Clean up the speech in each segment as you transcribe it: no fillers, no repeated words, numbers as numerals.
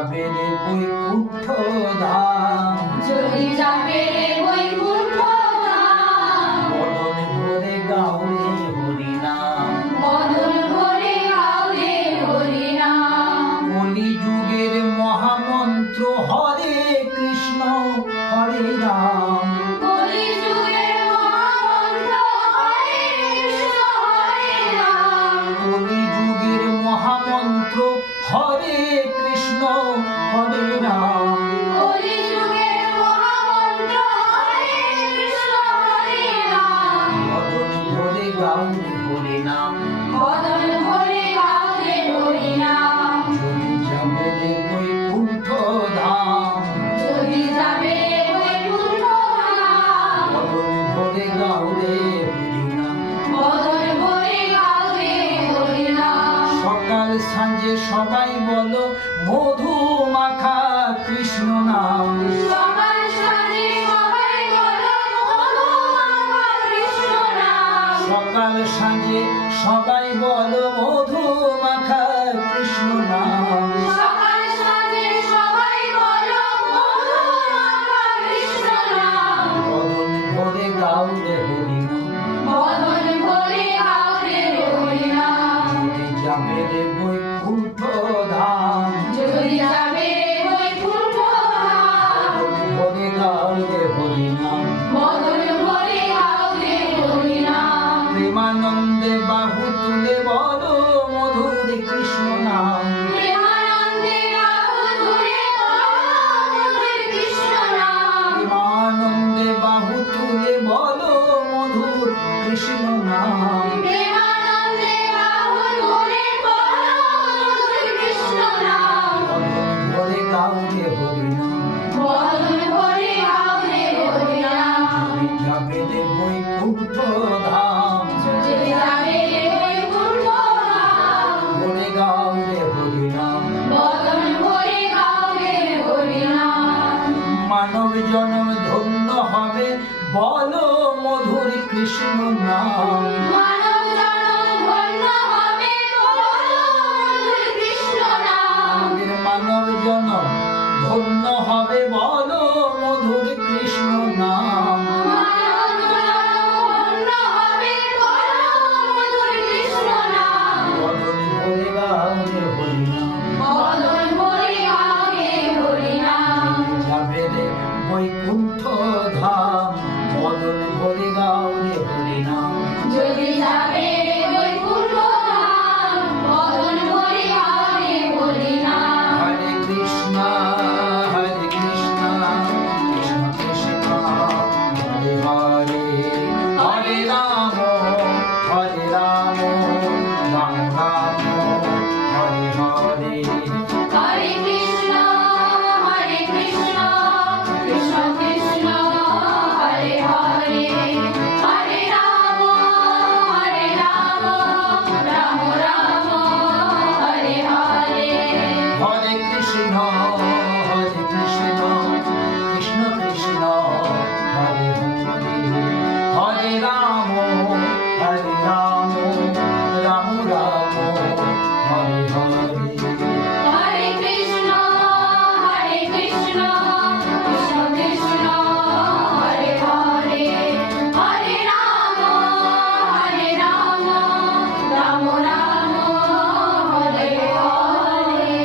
যাবে রে বৈকুণ্ঠ ধাম, যদি যাবে রে বৈকুণ্ঠ ধাম, বদন ভরে গাও রে হরি নাম, বদন ভরে গাও রে হরি নাম। কলি যুগের মহামন্ত্র হরে কৃষ্ণ হরে রাম, কলি যুগের মহামন্ত্র হরে কৃষ্ণ হরে রাম, কলি যুগের মহামন্ত্র হরে কৃষ্ণ হরে রাম, কলি যুগের মহামন্ত্র হরে কৃষ্ণ হরে রাম। বদন ভরে গাও রে হরি নাম, বদন ভরে গাও রে হরি নাম, যদি যাবে রে বৈকুণ্ঠ ধাম, যদি যাবে রে বৈকুণ্ঠ ধাম, বদন ভরে গাও রে হরি নাম। বদন ভরে গাও রে হরি নাম। সকাল সাঁঝে সবাই বলো মধু মাখা কৃষ্ণ নাম, সকাল সাঁঝে সবাই বলো মধু মাখা কৃষ্ণ নাম, সকাল সাঁঝে সবাই বলো মধু মাখা কৃষ্ণ নাম, সকাল সাঁঝে সবাই বলো মধু মাখা কৃষ্ণ নাম, বদন ভরে গাও রে হরি নাম। বদন ভরে গাও রে হরি নাম, যদি যাবে রে বৈকুণ্ঠ ধাম, যদি যাবে রে বৈকুণ্ঠ ধাম, বদন ভরে গাও রে হরি নাম। বদন ভরে গাও রে হরি নাম, প্রেমানন্দে বাহু তুলে বলো মধুর কৃষ্ণ নাম, প্রেমানন্দে গাও ধরে বলো মধুর কৃষ্ণ নাম, প্রেমানন্দে বাহু তুলে বলো মধুর কৃষ্ণ নাম, প্রেমানন্দে বাহু ধরে বলো মধুর কৃষ্ণ নাম, বদন ভরে গাও রে হরি নাম। বদন ভরে গাও রে হরি নাম, যদি যাবে রে বৈকুণ্ঠ ধাম, যদি যাবে রে বৈকুণ্ঠ ধাম, ভরে গাও রে হরি নাম। বদন ভরে গাও রে হরি নাম। মানব জন্ম ধন্য হবে বলো মধুর কৃষ্ণ নাম, মানব জনম ধন্য হবে বলো মধুর কৃষ্ণ নাম, আমাদের মানব জন্ম ধন্য হবে বলো মধুর কৃষ্ণ নাম, মানব জনম ধন্য হবে বলো মধুর কৃষ্ণ নাম, বদন ভরে গাও রে হরি নাম। বদন ভরে গাও রে হরি নাম, যাবে রে বৈকুণ্ঠ ধাম, বদন ভরে গাও রে হরি নাম। যদি যাবে রে বৈকুণ্ঠ ধাম, বদন ভরে গাও রে হরি নাম। হরে কৃষ্ণ কৃষ্ণ কৃষ্ণ হরে হরে, হরে রাম রাম রাম হরে হরে। হরে কৃষ্ণ কৃষ্ণ কৃষ্ণ হরে হরে, হরে রাম রাম রাম হরে হরে। হরে কৃষ্ণ কৃষ্ণ কৃষ্ণ হরে হরে, হরে রাম রাম রাম হরে হরে। হরে কৃষ্ণ কৃষ্ণ কৃষ্ণ হরে হরে, হরে রাম রাম রাম হরে হরে।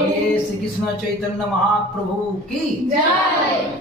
बोलिए श्री कृष्ण चैतन्य महाप्रभु की जय।